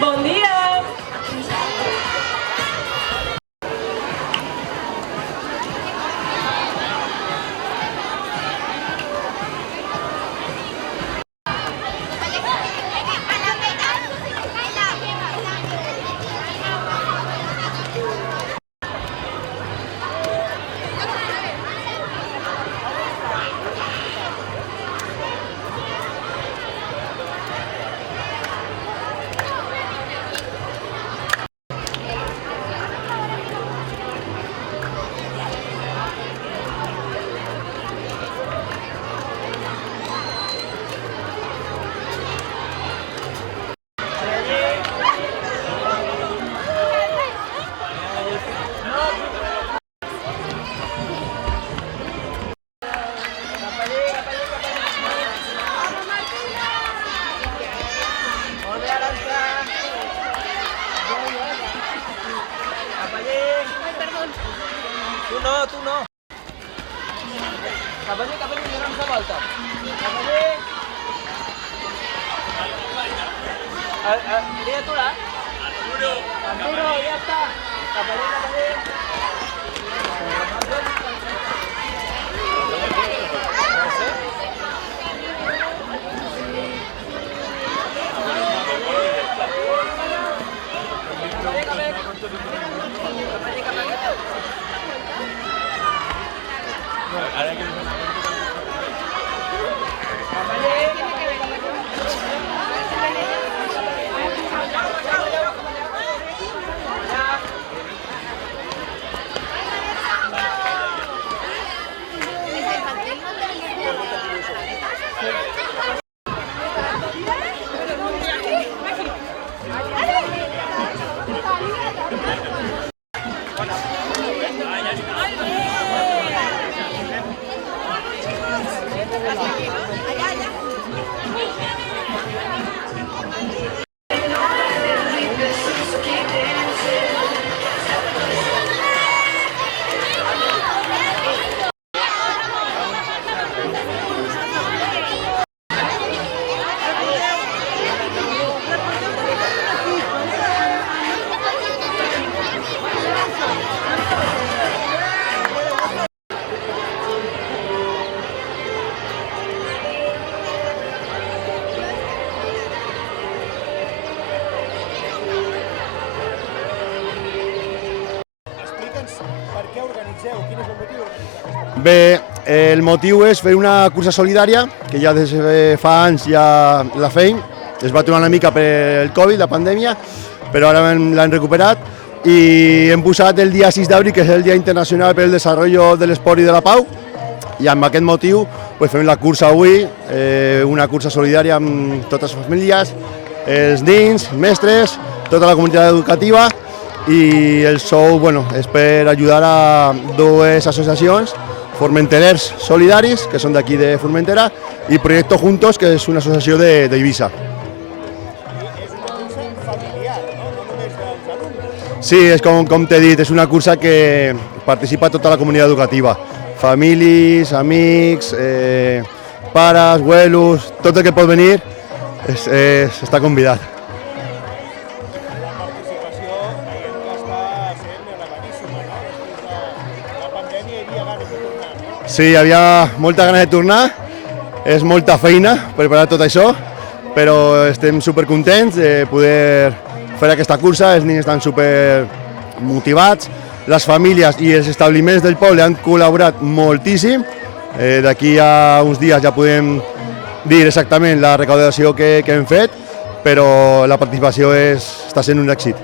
Bon dia! Tu no. Cavaller, donem la volta. Cavaller. Li aturar? Arturo, ja està. Cavaller. Bé, el motiu és fer una cursa solidària, que ja des de fa anys ja la feim. Es va aturar una mica per el Covid, la pandèmia, però ara l'hem recuperat i hem posat el dia 6 d'abril, que és el Dia Internacional per al Desarrollo de l'Esport i de la Pau, i amb aquest motiu fem la cursa avui, una cursa solidària amb totes les famílies, els nens, mestres, tota la comunitat educativa, i el sou és per ajudar a dues associacions, Formenterers Solidaris, que són d'aquí de Formentera, i Proyecto Juntos, que és una associació d'Eivissa. És una cursa familiar, no només dels alumnes. Sí, és com t'he dit, és una cursa que participa tota la comunitat educativa. Famílies, amics, pares, abuelos, tot el que pot venir està convidat. La participació veiem que està sent elevadíssima, no? Després de la pandèmia hi havia ganes de tornar, no? Sí, hi havia molta ganes de tornar, és molta feina preparar tot això, però estem supercontents de poder fer aquesta cursa, els nens estan supermotivats, les famílies i els establiments del poble han col·laborat moltíssim. D'aquí a uns dies ja podem dir exactament la recaudació que hem fet, però la participació està sent un èxit.